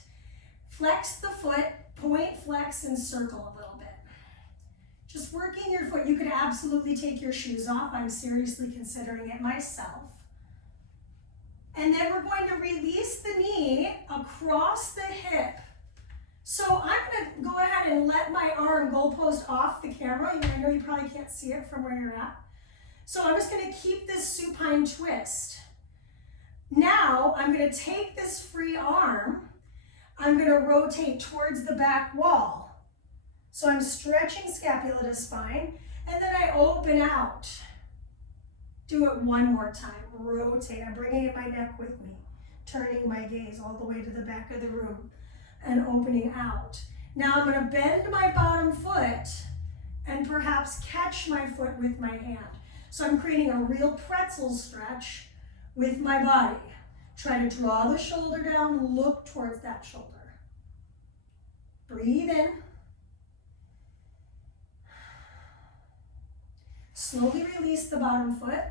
Flex the foot, point, flex, and circle a little bit. Just working your foot. You could absolutely take your shoes off. I'm seriously considering it myself. And then we're going to release the knee across the hip. So I'm going to go ahead and let my arm goalpost off the camera. I know you probably can't see it from where you're at. So I'm just going to keep this supine twist. Now I'm going to take this free arm. I'm going to rotate towards the back wall. So I'm stretching scapula to spine, and then I open out. Do it one more time. Rotate. I'm bringing my neck with me, turning my gaze all the way to the back of the room and opening out. Now I'm going to bend my bottom foot and perhaps catch my foot with my hand. So I'm creating a real pretzel stretch with my body. Try to draw the shoulder down, look towards that shoulder. Breathe in. Slowly release the bottom foot.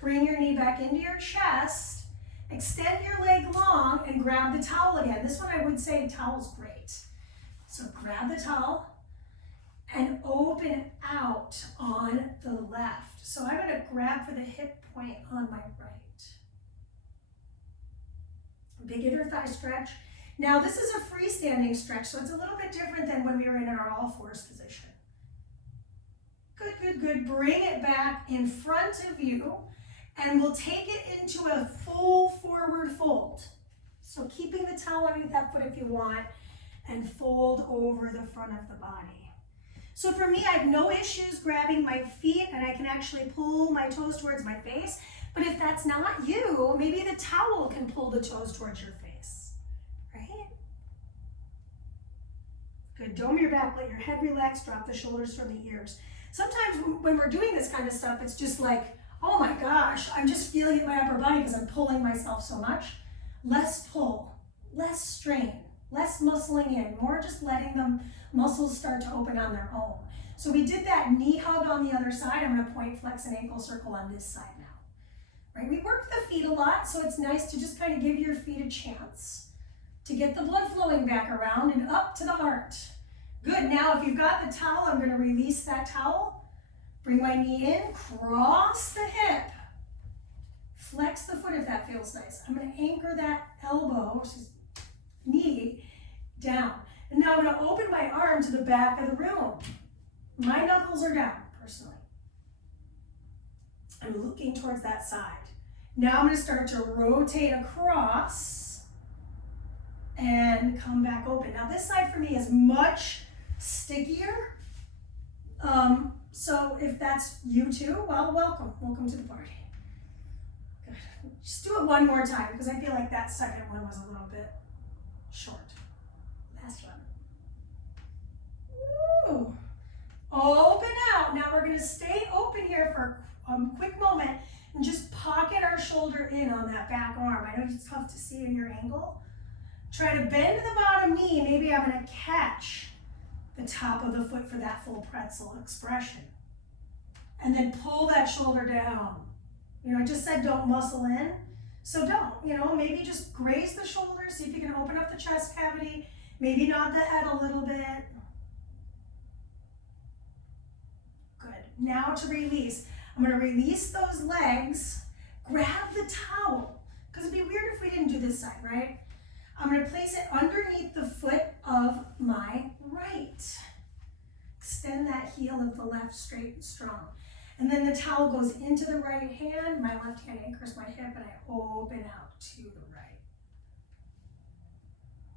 Bring your knee back into your chest. Extend your leg long and grab the towel again. This one I would say towel's great. So grab the towel and open out on the left. So I'm going to grab for the hip point on my right. Big inner thigh stretch. Now this is a freestanding stretch, so it's a little bit different than when we were in our all fours position. Good, good, good. Bring it back in front of you, and we'll take it into a full forward fold. So keeping the towel underneath that foot if you want, and fold over the front of the body. So for me, I have no issues grabbing my feet, and I can actually pull my toes towards my face. But if that's not you, maybe the towel can pull the toes towards your face, right? Good. Dome your back, let your head relax, drop the shoulders from the ears. Sometimes when we're doing this kind of stuff, it's just like, oh my gosh, I'm just feeling it in my upper body because I'm pulling myself so much. Less pull, less strain, less muscling in, more just letting the muscles start to open on their own. So we did that knee hug on the other side. I'm going to point, flex, and ankle circle on this side now. Right? We work the feet a lot, so it's nice to just kind of give your feet a chance to get the blood flowing back around and up to the heart. Good. Now, if you've got the towel, I'm going to release that towel. Bring my knee in, cross the hip. Flex the foot if that feels nice. I'm going to anchor that elbow, which is knee, down. And now I'm going to open my arm to the back of the room. My knuckles are down, personally. I'm looking towards that side. Now I'm going to start to rotate across and come back open. Now this side for me is much stickier. So if that's you too, well, welcome. Welcome to the party. Good. Just do it one more time because I feel like that second one was a little bit short. Last one. Ooh. Open out. out. Now we're gonna stay open here for a quick moment and just pocket our shoulder in on that back arm. I know it's tough to see in your angle. Try to bend the bottom knee. Maybe I'm gonna catch the top of the foot for that full pretzel expression. And then pull that shoulder down. You know, I just said don't muscle in. So don't, you know, maybe just graze the shoulder, see if you can open up the chest cavity, maybe nod the head a little bit. Good. Now to release. I'm going to release those legs, grab the towel, because it'd be weird if we didn't do this side, right? I'm going to place it underneath the foot of my right. Extend that heel of the left straight and strong. And then the towel goes into the right hand, my left hand anchors my hip, and I open out to the right.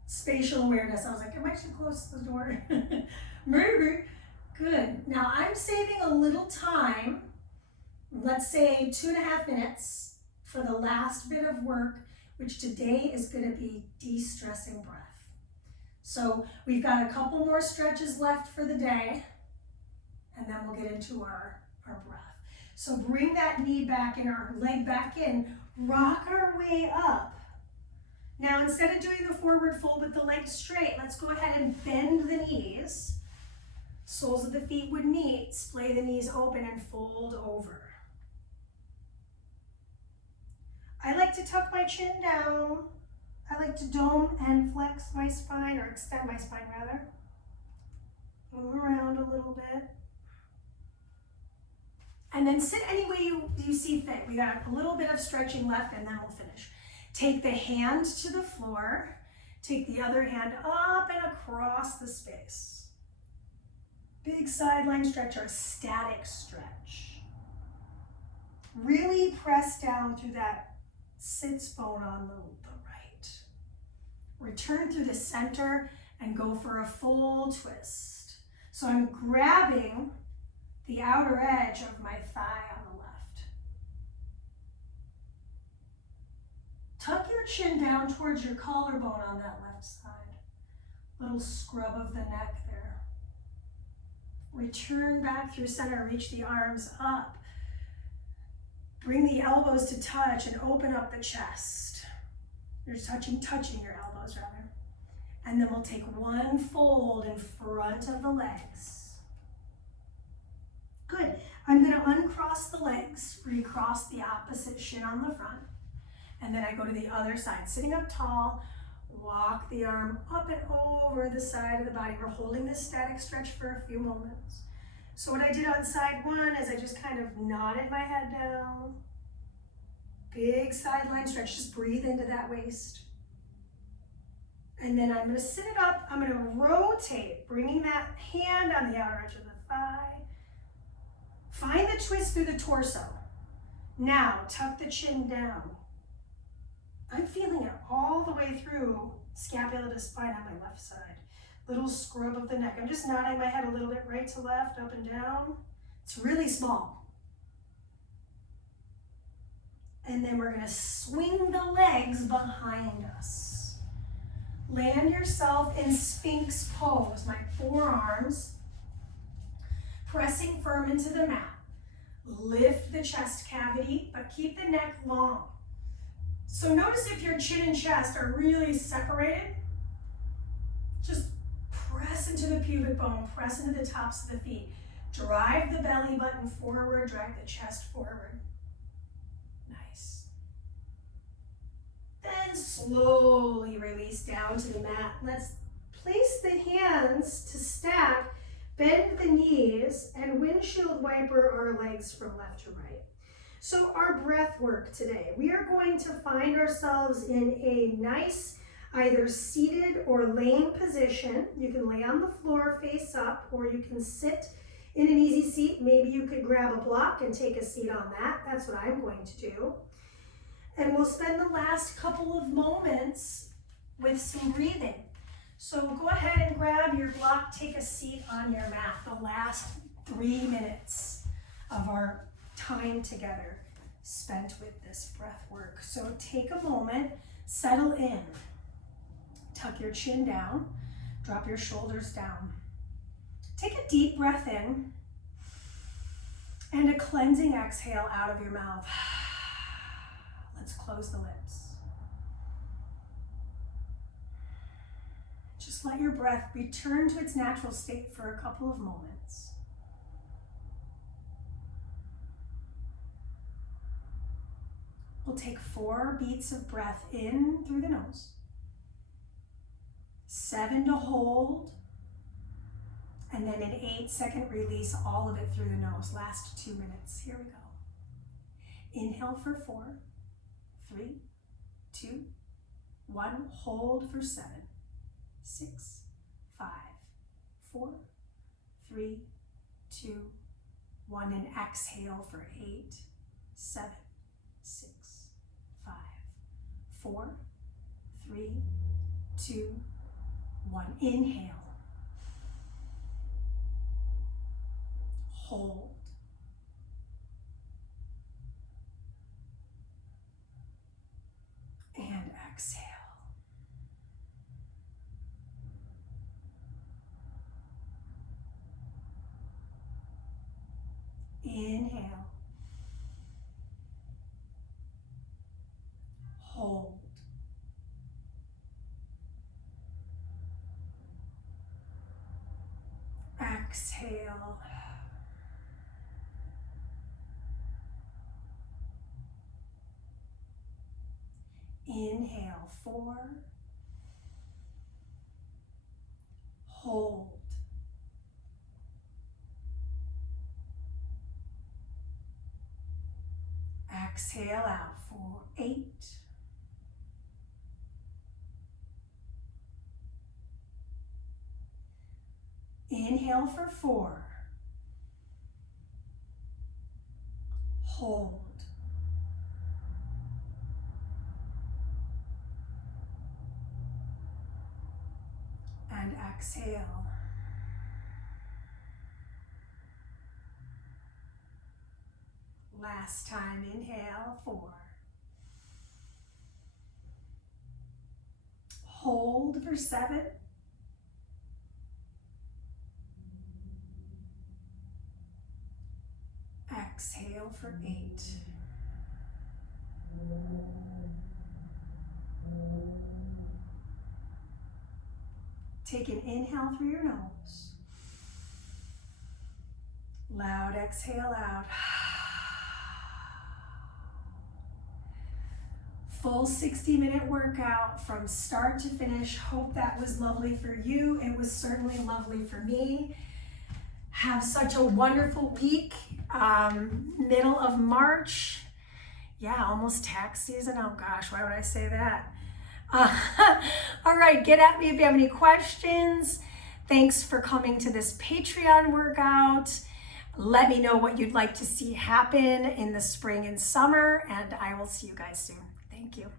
Spatial awareness. I was like, am I too close to the door? Good. Now I'm saving a little time, let's say 2.5 minutes, for the last bit of work, which today is going to be de-stressing breath. So we've got a couple more stretches left for the day, and then we'll get into our breath. So bring that knee back in, our leg back in, rock our way up. Now instead of doing the forward fold with the legs straight, let's go ahead and bend the knees. Soles of the feet would meet, splay the knees open and fold over. I like to tuck my chin down. I like to dome and flex my spine, or extend my spine rather. Move around a little bit. And then sit any way you see fit. We got a little bit of stretching left and then we'll finish. Take the hand to the floor. Take the other hand up and across the space. Big sideline stretch or a static stretch. Really press down through that sits bone on the right. Return through the center and go for a full twist. So I'm grabbing the outer edge of my thigh on the left. Tuck your chin down towards your collarbone on that left side. Little scrub of the neck there. Return back through center, reach the arms up. Bring the elbows to touch and open up the chest. You're touching your elbows rather. And then we'll take one fold in front of the legs. Good. I'm going to uncross the legs, recross the opposite shin on the front, and then I go to the other side. Sitting up tall, walk the arm up and over the side of the body. We're holding this static stretch for a few moments. So what I did on side one is I just kind of nodded my head down. Big sideline stretch, just breathe into that waist. And then I'm going to sit it up. I'm going to rotate, bringing that hand on the outer edge of the thigh. Find the twist through the torso. Now, tuck the chin down. I'm feeling it all the way through scapula to spine on my left side. Little scrub of the neck. I'm just nodding my head a little bit right to left, up and down. It's really small. And then we're going to swing the legs behind us. Land yourself in Sphinx pose. My forearms pressing firm into the mat. Lift the chest cavity, but keep the neck long. So notice if your chin and chest are really separated, just press into the pubic bone, press into the tops of the feet. Drive the belly button forward, drive the chest forward. Nice. Then slowly release down to the mat. Let's place the hands to stack, bend the knees, and windshield wiper our legs from left to right. So our breath work today, we are going to find ourselves in a nice either seated or laying position. You can lay on the floor face up, or you can sit in an easy seat. Maybe you could grab a block and take a seat on that. That's what I'm going to do. And we'll spend the last couple of moments with some breathing. So go ahead and grab your block, take a seat on your mat, the last 3 minutes of our time together spent with this breath work. So take a moment, settle in, tuck your chin down, drop your shoulders down. Take a deep breath in And a cleansing exhale out of your mouth. Let's close the lips. Just let your breath return to its natural state for a couple of moments. We'll take 4 beats of breath in through the nose, 7 to hold, and then an 8-second release, all of it through the nose. Last 2 minutes. Here we go. Inhale for 4, 3, 2, 1. Hold for 7, 6, 5, 4, 3, 2, 1. And exhale for 8, 7, 6, 5, 4, 3, 2, 1. Inhale. Hold. And exhale. Inhale. Hold. Exhale. Inhale, 4. Hold. Exhale out for 8. Inhale for 4. Hold. And exhale. Last time, inhale, 4. Hold for 7. Exhale for 8. Take an inhale through your nose. Loud exhale out. Full 60-minute workout from start to finish. Hope that was lovely for you. It was certainly lovely for me. Have such a wonderful week. Middle of March. Yeah, almost tax season. Oh gosh, why would I say that? All right, get at me if you have any questions. Thanks for coming to this Patreon workout. Let me know what you'd like to see happen in the spring and summer, and I will see you guys soon. Thank you.